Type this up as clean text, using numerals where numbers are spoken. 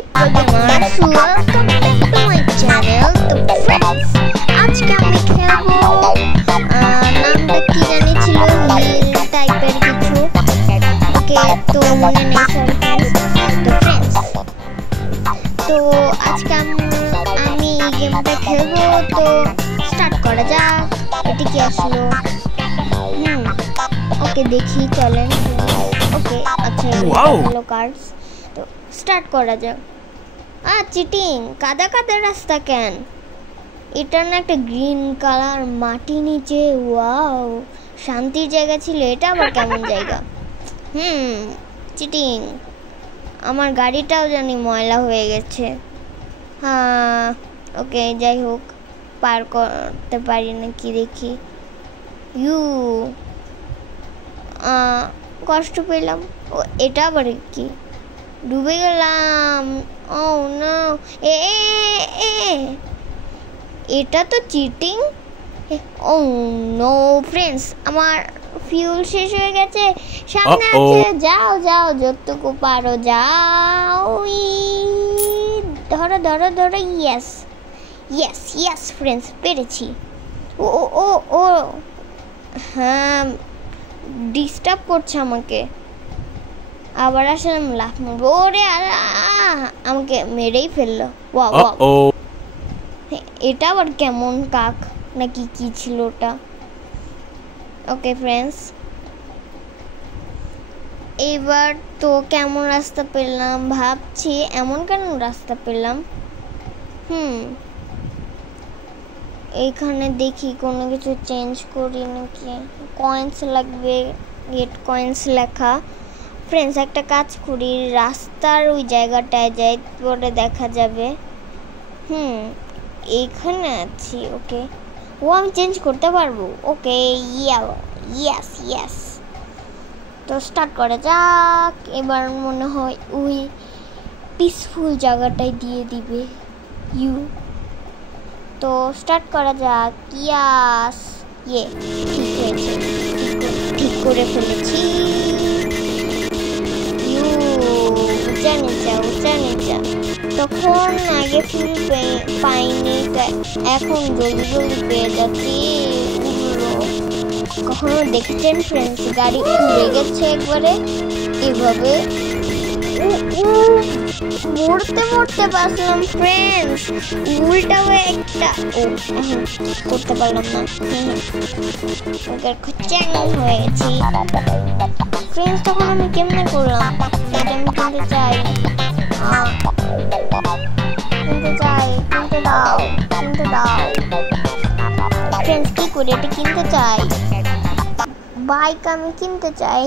Programmers, welcome back to my channel. তো friends, আজকে আমি খেলবো নামটা কি জানি ছিল হিল টাইপের কিছু। ওকে, তো মনে নেই সরি friends। তো আজকে আমি এই গেমটা খেলবো, তো স্টার্ট করা যাক। এটা কি আসলো? ওকে দেখি চলেন। ওকে আচ্ছা, হ্যালো কার্ডস। তো স্টার্ট করা যাক। চিটিং, কাদা কাদা রাস্তা কেন? এটা না একটা গ্রিন কালার মাটি নিচে, ওয়াও শান্তির জায়গা ছিল। এটা আবার কেমন জায়গা? চিটিং। আমার গাড়িটাও জানি ময়লা হয়ে গেছে। হ্যাঁ ওকে, যাই হোক পার করতে পারি নাকি দেখি। কষ্ট পেলাম। ও এটা আবার কি? ডুবে গেলাম। ও নো, এটা তো চিটিং। ও নো ফ্রেন্ডস, আমার ফিউল শেষ হয়ে গেছে। সামনে আছে, যাও যাও যতটুকু পারো যাও। ধরো ধরো ধরো, ইয়েস ইয়েস ইয়েস ফ্রেন্ডস, পেরেছি। ও ও ও হ্যাঁ, ডিস্টার্ব করছে আমাকে। আবার আসলাম লাফ মারবো। ওরে আমাকে মেরেই ফেললো। এটা আবার কেমন কাক নাকি কি ছিল ওটা? ওকে ফ্রেন্ডস, এবার তো কেমন রাস্তা পেলাম ভাবছি। এমন কেন রাস্তা পেলাম? এইখানে দেখি কোনো কিছু চেঞ্জ করি নাকি। কয়েন্স লাগবে, গেট কয়েন্স লেখা। ফ্রেন্ডস একটা কাজ করি, রাস্তার ওই জায়গাটায় যাই, পরে দেখা যাবে। এইখানে আছি। ওকে, ও আমি চেঞ্জ করতে পারবো। Okay yes yes. তো স্টার্ট করা যাক। এবার মনে হয় ওই পিসফুল জায়গাটায় দিয়ে দিবে তো স্টার্ট করা যাক। ইয়াস, ঠিক হয়েছে, ঠিক করে ফেলেছি। জানে যা তখন আগে ফুল পাইনি, এখন জলদি জলদি পেয়ে যাচ্ছি। কখনো দেখছেন ফ্রেন্ডস গাড়ি উড়ে গেছে একবারে এভাবে? মরতে মরতে বাঁচলাম ফ্রেন্ডস। উল্টাও একটা করতে পারলাম না। চ্যাং হয়ে গেছি ফ্রেন্ডস। তখন আমি কেমনে করলাম? এটা আমি কিনতে চাই, কিনতে দাও ফ্রেন্ডস। কি করে এটা কিনতে চাই? বাইক আমি কিনতে চাই।